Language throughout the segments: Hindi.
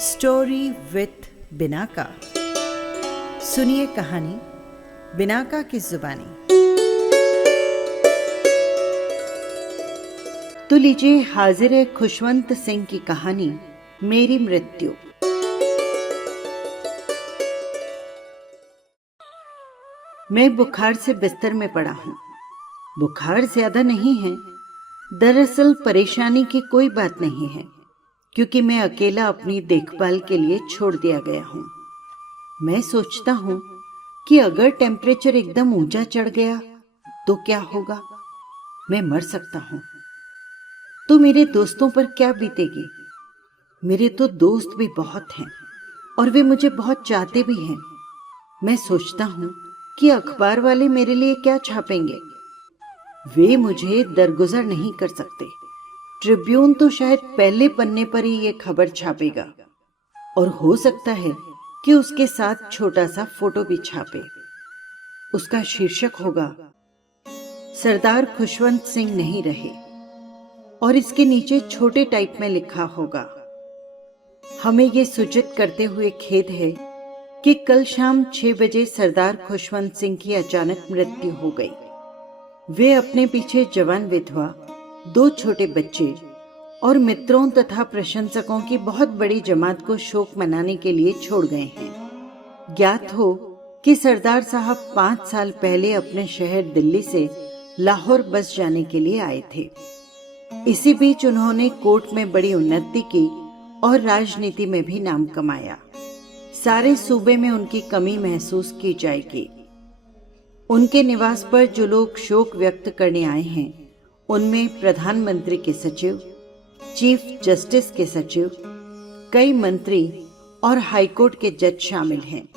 Story with Binaca. सुनिए कहानी बिनाका की जुबानी। तो लीजिए हाजिर है खुशवंत सिंह की कहानी मेरी मृत्यु। मैं बुखार से बिस्तर में पड़ा हूं। बुखार ज्यादा नहीं है, दरअसल परेशानी की कोई बात नहीं है, क्योंकि मैं अकेला अपनी देखभाल के लिए छोड़ दिया गया हूं। मैं सोचता हूं कि अगर टेम्परेचर एकदम ऊंचा चढ़ गया तो क्या होगा। मैं मर सकता हूं तो मेरे दोस्तों पर क्या बीतेगी। मेरे तो दोस्त भी बहुत हैं और वे मुझे बहुत चाहते भी हैं। मैं सोचता हूं कि अखबार वाले मेरे लिए क्या छापेंगे। वे मुझे दरगुजर नहीं कर सकते। ट्रिब्यून तो शायद पहले पन्ने पर ही ये खबर छापेगा और हो सकता है कि उसके साथ छोटा सा फोटो भी छापे। उसका शीर्षक होगा सरदार खुशवंत सिंह नहीं रहे और इसके नीचे छोटे टाइप में लिखा होगा, हमें ये सूचित करते हुए खेद है कि कल शाम 6 बजे सरदार खुशवंत सिंह की अचानक मृत्यु हो गई। वे अपने पीछे जवान विधवा, 2 छोटे बच्चे और मित्रों तथा प्रशंसकों की बहुत बड़ी जमात को शोक मनाने के लिए छोड़ गए हैं। ज्ञात हो कि सरदार साहब 5 साल पहले अपने शहर दिल्ली से लाहौर बस जाने के लिए आए थे। इसी बीच उन्होंने कोर्ट में बड़ी उन्नति की और राजनीति में भी नाम कमाया। सारे सूबे में उनकी कमी महसूस की जाएगी। उनके निवास पर जो लोग शोक व्यक्त करने आए हैं, उनमें प्रधानमंत्री के सचिव, चीफ जस्टिस के सचिव, कई मंत्री और हाईकोर्ट के जज शामिल हैं।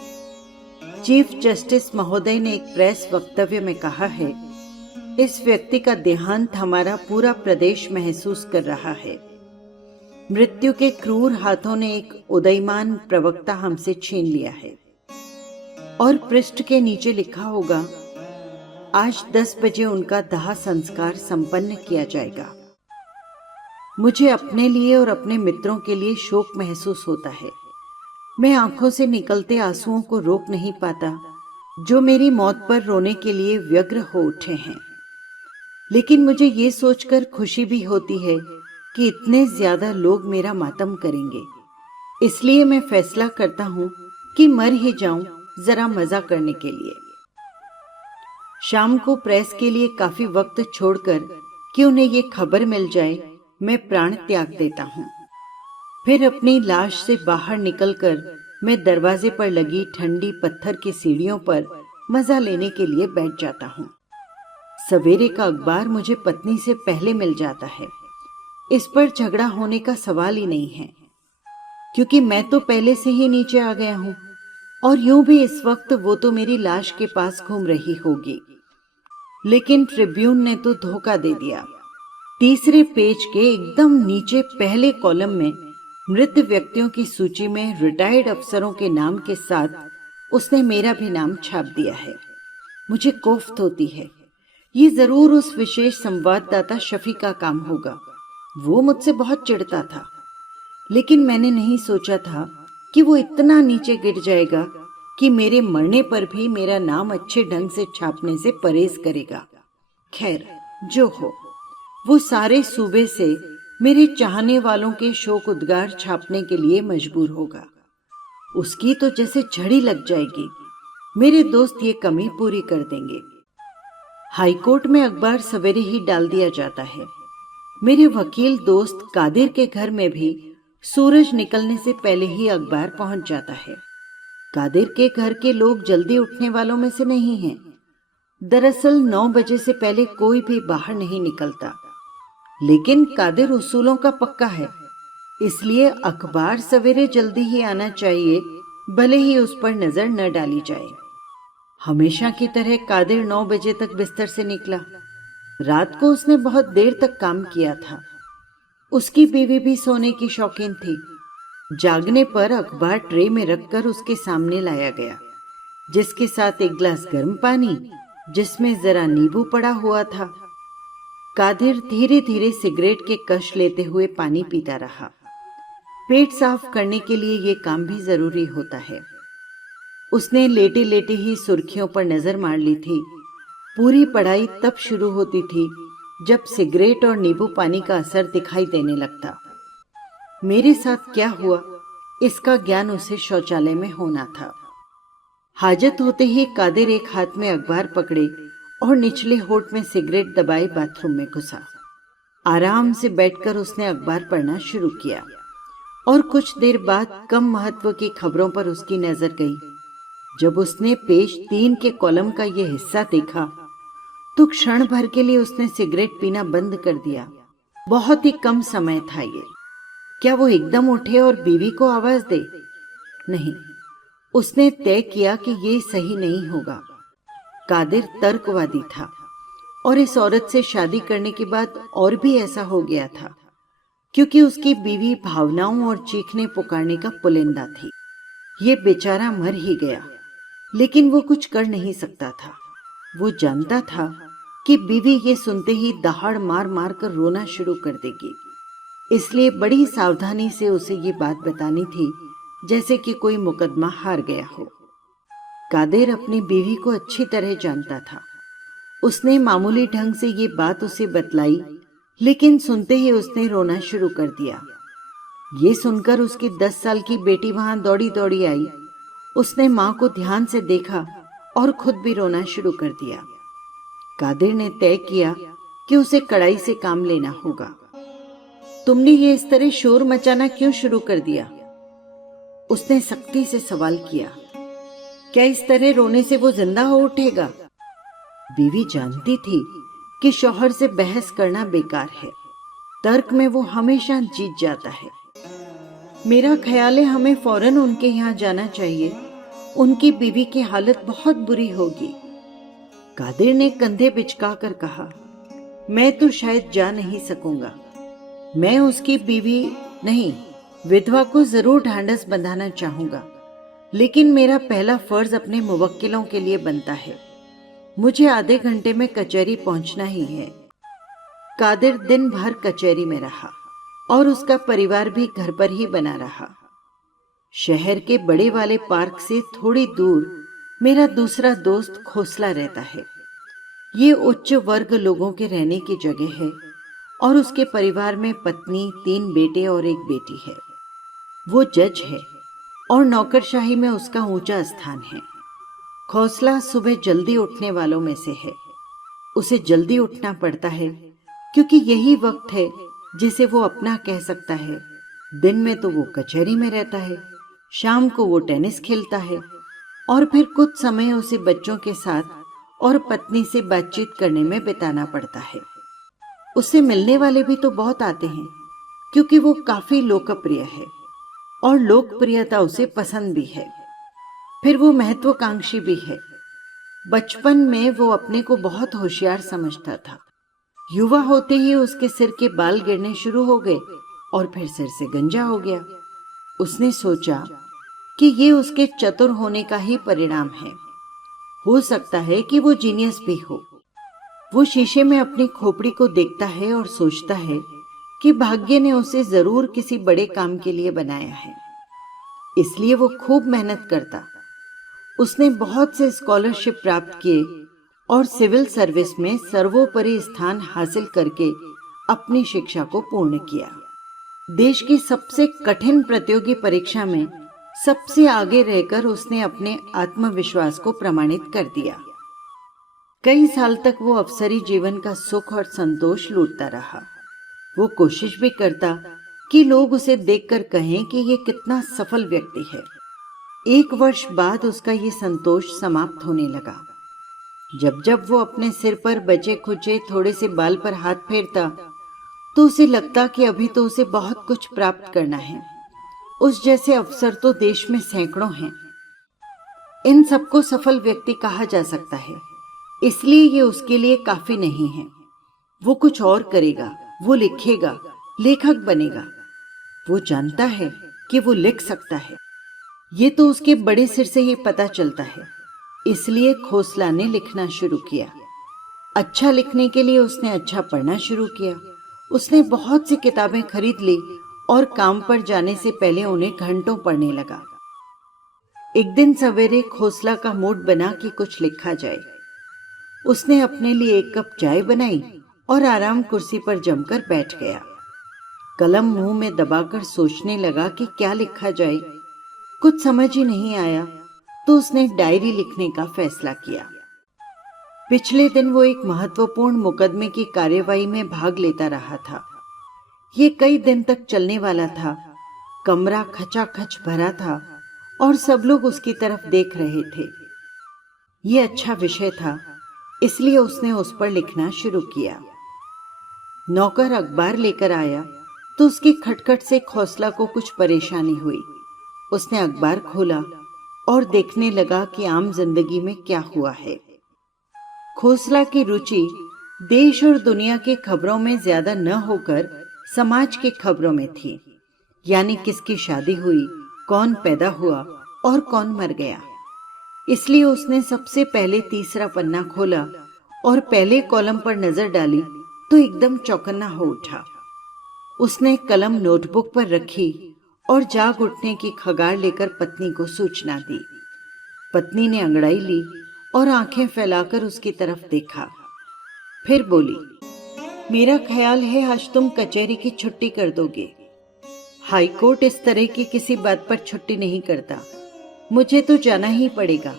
चीफ जस्टिस महोदय ने एक प्रेस वक्तव्य में कहा है, इस व्यक्ति का देहांत हमारा पूरा प्रदेश महसूस कर रहा है। मृत्यु के क्रूर हाथों ने एक उदयमान प्रवक्ता हमसे छीन लिया है। और पृष्ठ के नीचे लिखा होगा, आज 10 बजे उनका दाह संस्कार संपन्न किया जाएगा। मुझे अपने लिए और अपने मित्रों के लिए शोक महसूस होता है। मैं आंखों से निकलते आंसुओं को रोक नहीं पाता, जो मेरी मौत पर रोने के लिए व्यग्र हो उठे हैं। लेकिन मुझे ये सोचकर खुशी भी होती है कि इतने ज्यादा लोग मेरा मातम करेंगे। इसलिए मैं फैसला करता हूं कि मर ही जाऊं, जरा मजा करने के लिए। शाम को प्रेस के लिए काफी वक्त छोड़कर कि उन्हें ये खबर मिल जाए, मैं प्राण त्याग देता हूँ। फिर अपनी लाश से बाहर निकलकर मैं दरवाजे पर लगी ठंडी पत्थर की सीढ़ियों पर मजा लेने के लिए बैठ जाता हूँ। सवेरे का अखबार मुझे पत्नी से पहले मिल जाता है। इस पर झगड़ा होने का सवाल ही नहीं है, क्योंकि मैं तो पहले से ही नीचे आ गया हूँ और यूं भी इस वक्त वो तो मेरी लाश के पास घूम रही होगी। लेकिन ट्रिब्यून ने तो धोखा दे दिया। तीसरे पेज के एकदम नीचे पहले कॉलम में मृत व्यक्तियों की सूची में रिटायर्ड अफसरों के नाम के साथ उसने मेरा भी नाम छाप दिया है। मुझे कोफ्त होती है। ये जरूर उस विशेष संवाददाता शफी का काम होगा। वो मुझसे बहुत चिढ़ता था, लेकिन मैंने नहीं सोचा था कि वो इतना नीचे गिर जाएगा कि मेरे मरने पर भी मेरा नाम अच्छे ढंग से छापने से परहेज करेगा। खैर, जो हो, वो सारे सूबे से मेरे चाहने वालों के शोक उद्गार छापने के लिए मजबूर होगा। उसकी तो जैसे झड़ी लग जाएगी। मेरे दोस्त ये कमी पूरी कर देंगे। हाईकोर्ट में अखबार सवेरे ही डाल दिया जाता है। मेरे वकील दोस्त कादिर के घर में भी सूरज निकलने से पहले ही अखबार पहुंच जाता है। कादिर के घर के लोग जल्दी उठने वालों में से नहीं हैं। दरअसल 9 बजे से पहले कोई भी बाहर नहीं निकलता। लेकिन कादिर उसूलों का पक्का है, इसलिए अखबार सवेरे जल्दी ही आना चाहिए, भले ही उस पर नजर न डाली जाए। हमेशा की तरह कादिर 9 बजे तक बिस्तर से निकला। रात को उसने बहुत देर तक काम किया था। उसकी बीवी भी सोने की शौकीन थी। जागने पर अखबार ट्रे में रखकर उसके सामने लाया गया, जिसके साथ एक गिलास गर्म पानी, जिसमें जरा नींबू पड़ा हुआ था। कादिर धीरे धीरे सिगरेट के कश लेते हुए पानी पीता रहा। पेट साफ करने के लिए ये काम भी जरूरी होता है। उसने लेटे लेटे ही सुर्खियों पर नजर मार ली थी। पूरी पढ़ाई तब शुरू होती थी जब सिगरेट और नींबू पानी का असर दिखाई देने लगता। मेरे साथ क्या हुआ इसका ज्ञान उसे शौचालय में होना था। हाजत होते ही कादिर एक हाथ में अखबार पकड़े और निचले होठ में सिगरेट दबाए बाथरूम में घुसा। आराम से बैठकर उसने अखबार पढ़ना शुरू किया और कुछ देर बाद कम महत्व की खबरों पर उसकी नजर गई। जब उसने पेज 3 के कॉलम का यह हिस्सा देखा तो क्षण भर के लिए उसने सिगरेट पीना बंद कर दिया। बहुत ही कम समय था ये। क्या वो एकदम उठे और बीवी को आवाज दे? नहीं, उसने तय किया कि ये सही नहीं होगा। कादिर तर्कवादी था और इस औरत से शादी करने के बाद और भी ऐसा हो गया था, क्योंकि उसकी बीवी भावनाओं और चीखने पुकारने का पुलिंदा थी। ये बेचारा मर ही गया, लेकिन वो कुछ कर नहीं सकता था। वो जानता था कि बीवी ये सुनते ही दहाड़ मार मार कर रोना शुरू कर देगी, इसलिए बड़ी सावधानी से उसे ये बात बतानी थी जैसे कि कोई मुकदमा हार गया हो। कादिर अपनी बीवी को अच्छी तरह जानता था। उसने मामूली ढंग से ये बात उसे बतलाई, लेकिन सुनते ही उसने रोना शुरू कर दिया। ये सुनकर उसकी 10 साल की बेटी वहां दौड़ी दौड़ी आई। उसने मां को ध्यान से देखा और खुद भी रोना शुरू कर दिया। कादिर ने तय किया कि उसे कड़ाई से काम लेना होगा। तुमने ये इस तरह शोर मचाना क्यों शुरू कर दिया? उसने सख्ती से सवाल किया। क्या इस तरह रोने से वो जिंदा हो उठेगा? बीवी जानती थी कि शौहर से बहस करना बेकार है। तर्क में वो हमेशा जीत जाता है। मेरा ख्याल है हमें फौरन उनके यहाँ जाना चाहिए। उनकी बीवी की हालत बहुत बुरी होगी। कादिर ने कंधे बिचका कर कहा, मैं तो शायद जा नहीं सकूंगा। मैं उसकी बीवी नहीं, विधवा को जरूर ढांढस बंधाना चाहूंगा, लेकिन मेरा पहला फर्ज अपने मुवक्किलों के लिए बनता है। मुझे आधे घंटे में कचहरी पहुंचना ही है। कादिर दिन भर कचहरी में रहा और उसका परिवार भी घर पर ही बना रहा। शहर के बड़े वाले पार्क से थोड़ी दूर मेरा दूसरा दोस्त खोसला रहता है। ये उच्च वर्ग लोगों के रहने की जगह है और उसके परिवार में पत्नी, 3 बेटे और 1 बेटी है। वो जज है और नौकरशाही में उसका ऊंचा स्थान है। खोसला सुबह जल्दी उठने वालों में से है। उसे जल्दी उठना पड़ता है क्योंकि यही वक्त है जिसे वो अपना कह सकता है। दिन में तो वो कचहरी में रहता है, शाम को वो टेनिस खेलता है और फिर कुछ समय उसे बच्चों के साथ और पत्नी से बातचीत करने में बिताना पड़ता है। उससे मिलने वाले भी तो बहुत आते हैं क्योंकि वो काफी लोकप्रिय है और लोकप्रियता उसे पसंद भी है। फिर वो महत्वाकांक्षी भी है। बचपन में वो अपने को बहुत होशियार समझता था। युवा होते ही उसके सिर के बाल गिरने शुरू हो गए और फिर सिर से गंजा हो गया। उसने सोचा कि ये उसके चतुर होने का ही परिणाम है। हो सकता है कि वो जीनियस भी हो। वो शीशे में अपनी खोपड़ी को देखता है और सोचता है कि भाग्य ने उसे जरूर किसी बड़े काम के लिए बनाया है, इसलिए वो खूब मेहनत करता। उसने बहुत से स्कॉलरशिप प्राप्त किए और सिविल सर्विस में सर्वोपरि स्थान हासिल करके अपनी शिक्षा को पूर्ण किया। देश की सबसे कठिन प्रतियोगी परीक्षा में सबसे आगे रहकर उसने अपने आत्मविश्वास को प्रमाणित कर दिया। कई साल तक वो अफसरी जीवन का सुख और संतोष लूटता रहा। वो कोशिश भी करता कि लोग उसे देखकर कहें कि ये कितना सफल व्यक्ति है। 1 वर्ष बाद उसका ये संतोष समाप्त होने लगा। जब जब वो अपने सिर पर बचे खुचे थोड़े से बाल पर हाथ फेरता तो उसे लगता कि अभी तो उसे बहुत कुछ प्राप्त करना है। उस जैसे अफसर तो देश में सैकड़ों हैं। इन सबको सफल व्यक्ति कहा जा सकता है, इसलिए ये उसके लिए काफी नहीं है। वो कुछ और करेगा, वो लिखेगा, लेखक बनेगा। वो जानता है कि वो लिख सकता है। ये तो उसके बड़े सिर से ही पता चलता है। इसलिए खोसला ने लिखना शुरू किया। अच्छा लिखने के लिए उसने अच्छा पढ़ना शुरू किया। उसने बहुत सी किताबें खरीद ली और काम पर जाने से पहले उन्हें घंटों पढ़ने लगा। एक दिन सवेरे खोसला का मूड बना कि कुछ लिखा जाए। उसने अपने लिए एक कप चाय बनाई और आराम कुर्सी पर जमकर बैठ गया। कलम मुंह में दबाकर सोचने लगा कि क्या लिखा जाए। कुछ समझ ही नहीं आया तो उसने डायरी लिखने का फैसला किया। पिछले दिन वो एक महत्वपूर्ण मुकदमे की कार्यवाही में भाग लेता रहा था। ये कई दिन तक चलने वाला था। कमरा खचाखच भरा था और सब लोग उसकी तरफ देख रहे थे। ये अच्छा विषय था, इसलिए उसने उस पर लिखना शुरू किया। नौकर अखबार लेकर आया तो उसकी खटखट से खोसला को कुछ परेशानी हुई। उसने अखबार खोला और देखने लगा कि आम जिंदगी में क्या हुआ है। खोसला की रुचि देश और दुनिया की खबरों में ज्यादा न होकर समाज की खबरों में थी, यानी किसकी शादी हुई, कौन पैदा हुआ और कौन मर गया। इसलिए उसने सबसे पहले तीसरा पन्ना खोला और पहले कॉलम पर नजर डाली तो एकदम चौकन्ना हो उठा। उसने कलम नोटबुक पर रखी और जाग उठने की खगार लेकर पत्नी को सूचना दी। पत्नी ने अंगड़ाई ली और आंखें फैलाकर उसकी तरफ देखा। फिर बोली, मेरा ख्याल है आज तुम कचहरी की छुट्टी कर दोगे। हाई कोर्ट इस तरह की किसी बात पर छुट्टी नहीं करता। मुझे तो जाना ही पड़ेगा।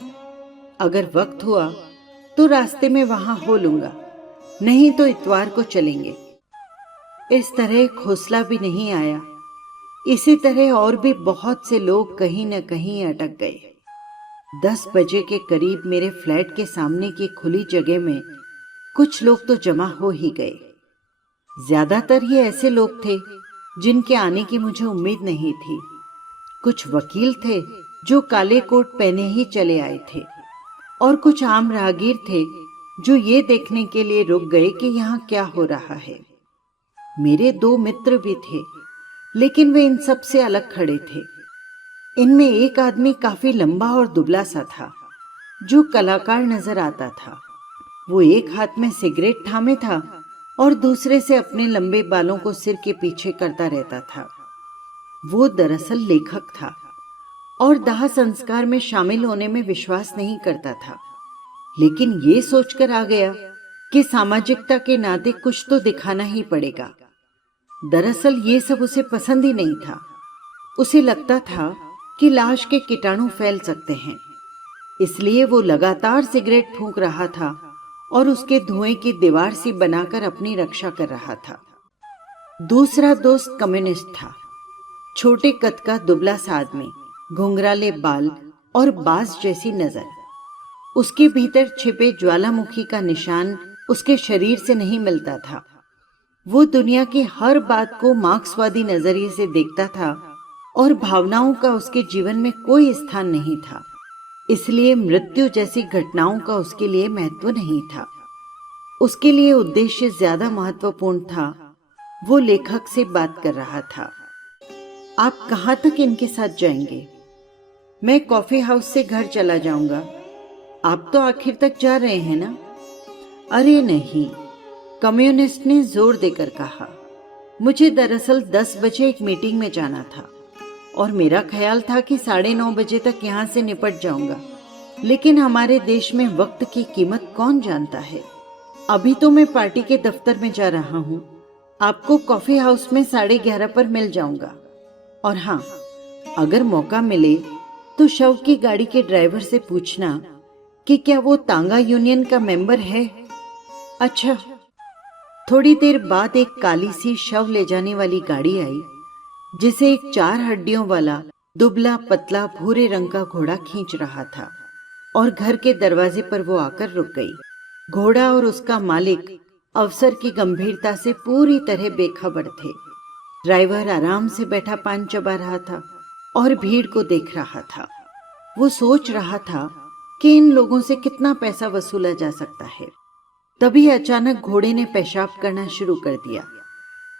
अगर वक्त हुआ तो रास्ते में वहां हो लूंगा, नहीं तो इतवार को चलेंगे। इस तरह खोसला भी नहीं आया। इसी तरह और भी बहुत से लोग कहीं न कहीं अटक गए। 10 बजे के करीब मेरे फ्लैट के सामने की खुली जगह में कुछ लोग तो जमा हो ही गए। ज्यादातर ये ऐसे लोग थे जिनके आने की मुझे उम्मीद नहीं थी। कुछ वकील थे जो काले कोट पहने ही चले आए थे और कुछ आम राहगीर थे जो ये देखने के लिए रुक गए कि यहाँ क्या हो रहा है। मेरे 2 मित्र भी थे, लेकिन वे इन सब से अलग खड़े थे। इनमें एक आदमी काफी लंबा और दुबला सा था, जो कलाकार नजर आता था। वो एक हाथ में सिगरेट थामे था और दूसरे से अपने लंबे बालों को सिर के पीछे करता रहता था। वो दरअसल लेखक था और दाह संस्कार में शामिल होने में विश्वास नहीं करता था, लेकिन ये सोचकर आ गया कि सामाजिकता के नाते कुछ तो दिखाना ही पड़ेगा। दरअसल ये सब उसे पसंद ही नहीं था। उसे लगता था कि लाश के कीटाणु फैल सकते हैं, इसलिए वो लगातार सिगरेट फूंक रहा था और उसके धुएं की दीवार सी बनाकर अपनी रक्षा कर रहा था। दूसरा दोस्त कम्युनिस्ट था। छोटे कद का दुबला सा आदमी, घुंघराले बाल और बाज जैसी नजर। उसके भीतर छिपे ज्वालामुखी का निशान उसके शरीर से नहीं मिलता था। वो दुनिया की हर बात को मार्क्सवादी नजरिए से देखता था और भावनाओं का उसके जीवन में कोई स्थान नहीं था। इसलिए मृत्यु जैसी घटनाओं का उसके लिए महत्व नहीं था। उसके लिए उद्देश्य ज्यादा महत्वपूर्ण था। वो लेखक से बात कर रहा था। आप कहाँ तक इनके साथ जाएंगे? मैं कॉफी हाउस से घर चला जाऊंगा। आप तो आखिर तक जा रहे हैं ना? अरे नहीं, कम्युनिस्ट ने जोर देकर कहा। मुझे दरअसल 10 बजे एक मीटिंग में जाना था और मेरा ख्याल था कि 9:30 बजे तक यहाँ से निपट जाऊंगा, लेकिन हमारे देश में वक्त की कीमत कौन जानता है। अभी तो मैं पार्टी के दफ्तर में जा रहा हूँ। आपको कॉफी हाउस में 11:30 पर मिल जाऊंगा। और हाँ, अगर मौका मिले तो शव की गाड़ी के ड्राइवर से पूछना कि क्या वो तांगा यूनियन का मेंबर है। अच्छा। थोड़ी देर बाद एक काली सी शव ले जाने वाली गाड़ी आई, जिसे एक 4 हड्डियों वाला दुबला पतला भूरे रंग का घोड़ा खींच रहा था और घर के दरवाजे पर वो आकर रुक गई। घोड़ा और उसका मालिक अवसर की गंभीरता से पूरी तरह बेखबर थे। ड्राइवर आराम से बैठा पान चबा रहा था और भीड़ को देख रहा था। वो सोच रहा था कि इन लोगों से कितना पैसा वसूला जा सकता है। तभी अचानक घोड़े ने पेशाब करना शुरू कर दिया,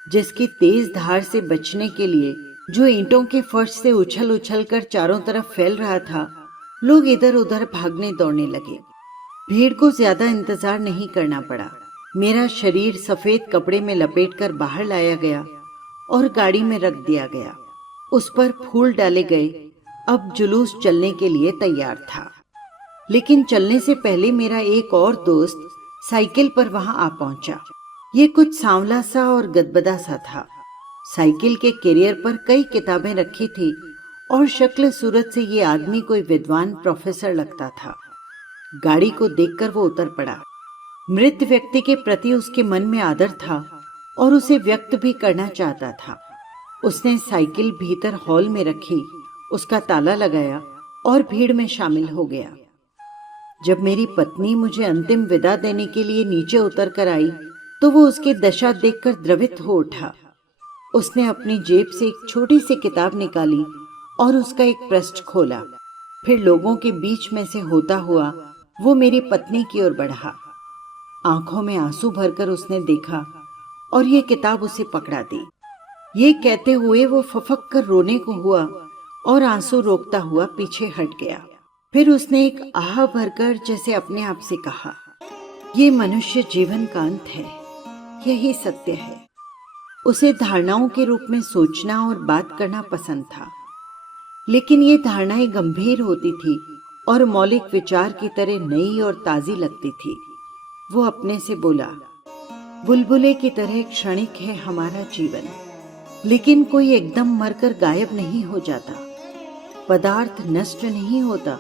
जिसकी तेज धार से बचने के लिए जो ईंटों के फर्श से उछल उछल कर चारों तरफ फैल रहा था, लोग इधर उधर भागने दौड़ने लगे। भीड़ को ज्यादा इंतजार नहीं करना पड़ा। मेरा शरीर सफेद कपड़े में लपेटकर बाहर लाया गया और गाड़ी में रख दिया गया। उस पर फूल डाले गए। अब जुलूस चलने के लिए तैयार था। लेकिन चलने से पहले मेरा एक और दोस्त साइकिल पर वहां आ पहुंचा। ये कुछ सांवला सा और गदबदा सा था। साइकिल के कैरियर पर कई किताबें रखी थी और शक्ल सूरत से ये आदमी कोई विद्वान प्रोफेसर लगता था। गाड़ी को देखकर वो उतर पड़ा। मृत व्यक्ति के प्रति उसके मन में आदर था और उसे व्यक्त भी करना चाहता था। उसने साइकिल भीतर हॉल में रखी, उसका ताला लगाया और भीड़ में शामिल हो गया। जब मेरी पत्नी मुझे अंतिम विदा देने के लिए नीचे उतर कर आई तो वो उसकी दशा देखकर द्रवित हो उठा। उसने अपनी जेब से एक छोटी सी किताब निकाली और उसका एक पृष्ठ खोला। फिर लोगों के बीच में से होता हुआ वो मेरी पत्नी की ओर बढ़ा। आंखों में आंसू भरकर उसने देखा और ये किताब उसे पकड़ा दी। ये कहते हुए वो फफक कर रोने को हुआ और आंसू रोकता हुआ पीछे हट गया। फिर उसने एक आह भरकर जैसे अपने आप से कहा, ये मनुष्य जीवन का अंत है, यही सत्य है। उसे धारणाओं के रूप में सोचना और बात करना पसंद था, लेकिन ये धारणाएं गंभीर होती थी और मौलिक विचार की तरह नई और ताजी लगती थी। वो अपने से बोला, बुलबुले की तरह क्षणिक है हमारा जीवन, लेकिन कोई एकदम मरकर गायब नहीं हो जाता। पदार्थ नष्ट नहीं होता,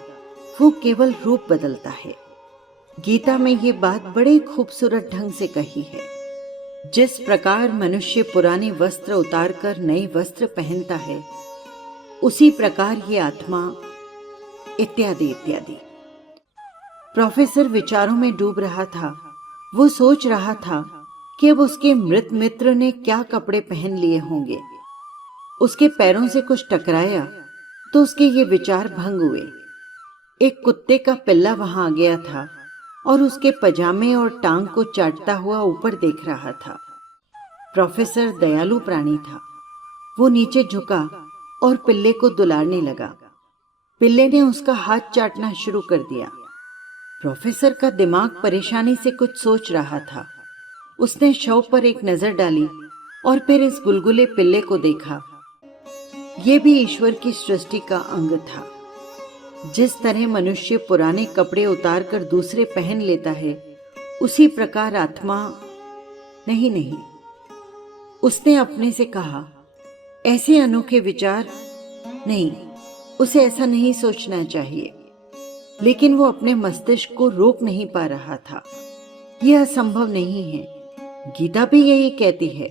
वो केवल रूप बदलता है। गीता में ये बात बड़े खूबसूरत ढंग से कही है। जिस प्रकार मनुष्य पुराने वस्त्र उतारकर नए वस्त्र पहनता है, उसी प्रकार ये आत्मा, इत्यादि इत्यादि। प्रोफेसर विचारों में डूब रहा था। वो सोच रहा था कि अब उसके मृत मित्र ने क्या कपड़े पहन लिए होंगे। उसके पैरों से कुछ टकराया तो उसके ये विचार भंग हुए। एक कुत्ते का पिल्ला वहां आ गया था और उसके पजामे और टांग को चाटता हुआ ऊपर देख रहा था। प्रोफेसर दयालु प्राणी था। वो नीचे झुका और पिल्ले को दुलारने लगा। पिल्ले ने उसका हाथ चाटना शुरू कर दिया। प्रोफेसर का दिमाग परेशानी से कुछ सोच रहा था। उसने शव पर एक नजर डाली और फिर इस गुलगुले पिल्ले को देखा। ये भी ईश्वर की सृष्टि का अंग था। जिस तरह मनुष्य पुराने कपड़े उतारकर दूसरे पहन लेता है, उसी प्रकार आत्मा नहीं। उसने अपने से कहा, ऐसे अनोखे विचार नहीं, उसे ऐसा नहीं सोचना चाहिए। लेकिन वो अपने मस्तिष्क को रोक नहीं पा रहा था। यह असंभव नहीं है, गीता भी यही कहती है।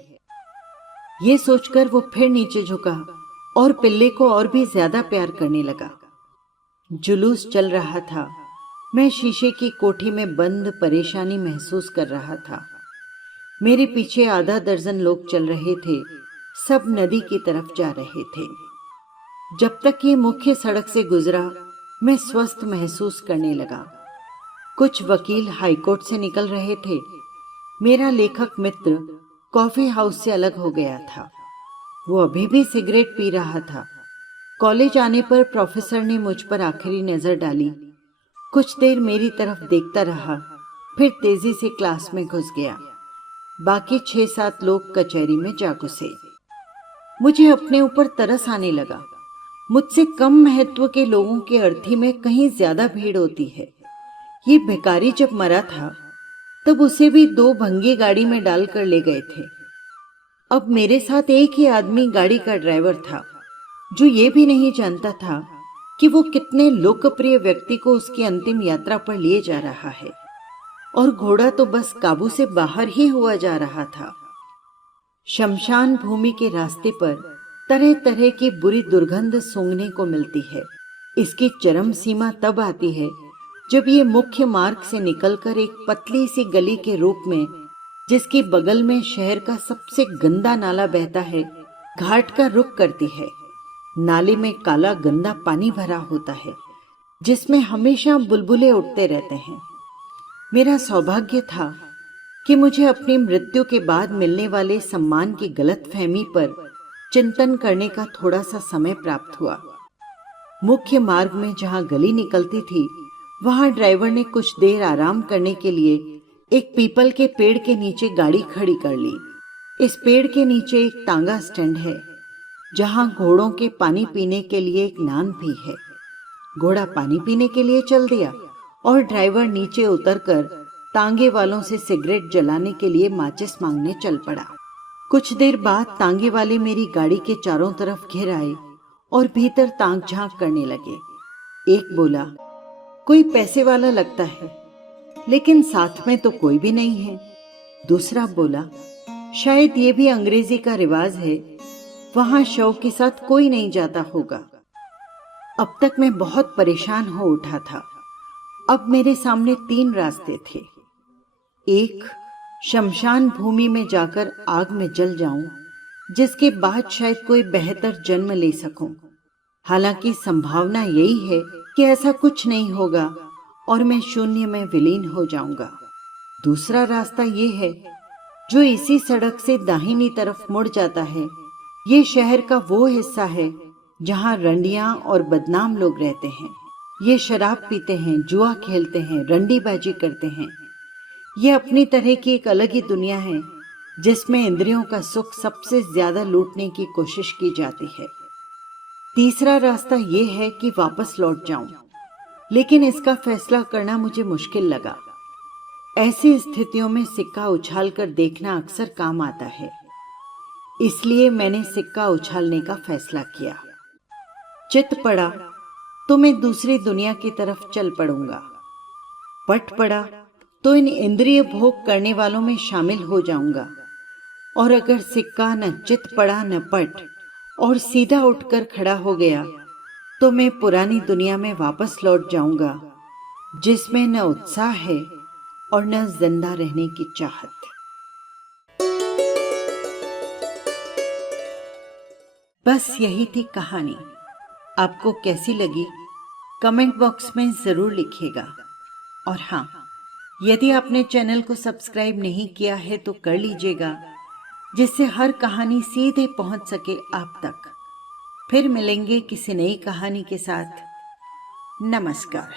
ये सोचकर वो फिर नीचे झुका और पिल्ले को और भी ज्यादा प्यार करने लगा। जुलूस चल रहा था। मैं शीशे की कोठी में बंद परेशानी महसूस कर रहा था। मेरे पीछे आधा दर्जन लोग चल रहे थे। सब नदी की तरफ जा रहे थे। जब तक ये मुख्य सड़क से गुजरा, मैं स्वस्थ महसूस करने लगा। कुछ वकील हाईकोर्ट से निकल रहे थे। मेरा लेखक मित्र कॉफी हाउस से अलग हो गया था। वो अभी भी सिगरेट पी रहा था। कॉलेज आने पर प्रोफेसर ने मुझ पर आखिरी नजर डाली। कुछ देर मेरी तरफ देखता रहा, फिर तेजी से क्लास में घुस गया। बाकी 6-7 लोग कचहरी में जा घुसे। मुझे अपने ऊपर तरस आने लगा। मुझसे कम महत्व के लोगों के अर्थी में कहीं ज्यादा भीड़ होती है। ये भिखारी जब मरा था तब उसे भी 2 भंगी गाड़ी में डालकर ले गए थे। अब मेरे साथ एक ही आदमी गाड़ी का ड्राइवर था, जो ये भी नहीं जानता था कि वो कितने लोकप्रिय व्यक्ति को उसकी अंतिम यात्रा पर लिए जा रहा है, और घोड़ा तो बस काबू से बाहर ही हुआ जा रहा था। शमशान भूमि के रास्ते पर तरह तरह की बुरी दुर्गंध सूंघने को मिलती है। इसकी चरम सीमा तब आती है जब ये मुख्य मार्ग से निकलकर एक पतली सी गली के रूप में, जिसके बगल में शहर का सबसे गंदा नाला बहता है, घाट का रुख करती है। नाले में काला गंदा पानी भरा होता है, जिसमें हमेशा बुलबुले उठते रहते हैं। मेरा सौभाग्य था कि मुझे अपनी मृत्यु के बाद मिलने वाले सम्मान की गलतफहमी पर चिंतन करने का थोड़ा सा समय प्राप्त हुआ। मुख्य मार्ग में जहां गली निकलती थी, वहां ड्राइवर ने कुछ देर आराम करने के लिए एक पीपल के पेड़ के नीचे गाड़ी खड़ी कर ली। इस पेड़ के नीचे एक तांगा स्टैंड है जहां घोड़ों के पानी पीने के लिए एक नान भी है। घोड़ा पानी पीने के लिए चल दिया और ड्राइवर नीचे उतरकर तांगे वालों से सिगरेट जलाने के लिए माचिस मांगने चल पड़ा। कुछ देर बाद तांगे वाले मेरी गाड़ी के चारों तरफ घिर आए और भीतर ताक झांक करने लगे। एक बोला, कोई पैसे वाला लगता है, लेकिन साथ में तो कोई भी नहीं है। दूसरा बोला, शायद ये भी अंग्रेजी का रिवाज है, वहां शव के साथ कोई नहीं जाता होगा। अब तक मैं बहुत परेशान हो उठा था। अब मेरे सामने 3 रास्ते थे। एक, शमशान भूमि में जाकर आग में जल जाऊं, जिसके बाद शायद कोई बेहतर जन्म ले सकूं। हालांकि संभावना यही है कि ऐसा कुछ नहीं होगा और मैं शून्य में विलीन हो जाऊंगा। दूसरा रास्ता ये है जो इसी सड़क से दाहिनी तरफ मुड़ जाता है। ये शहर का वो हिस्सा है जहां रंडियां और बदनाम लोग रहते हैं। ये शराब पीते हैं, जुआ खेलते हैं, रंडीबाजी करते हैं। ये अपनी तरह की एक अलग ही दुनिया है जिसमें इंद्रियों का सुख सबसे ज्यादा लूटने की कोशिश की जाती है। तीसरा रास्ता ये है कि वापस लौट जाऊं, लेकिन इसका फैसला करना मुझे मुश्किल लगा। ऐसी स्थितियों में सिक्का उछालकर देखना अक्सर काम आता है, इसलिए मैंने सिक्का उछालने का फैसला किया। चित पड़ा तो मैं दूसरी दुनिया की तरफ चल पड़ूंगा। पट पड़ा तो इन इंद्रिय भोग करने वालों में शामिल हो जाऊंगा। और अगर सिक्का न चित पड़ा न पट और सीधा उठकर खड़ा हो गया तो मैं पुरानी दुनिया में वापस लौट जाऊंगा, जिसमें न उत्साह है और न जिंदा रहने की चाहत। बस यही थी कहानी। आपको कैसी लगी कमेंट बॉक्स में जरूर लिखिएगा। और हाँ, यदि आपने चैनल को सब्सक्राइब नहीं किया है तो कर लीजिएगा, जिससे हर कहानी सीधे पहुंच सके आप तक। फिर मिलेंगे किसी नई कहानी के साथ। नमस्कार।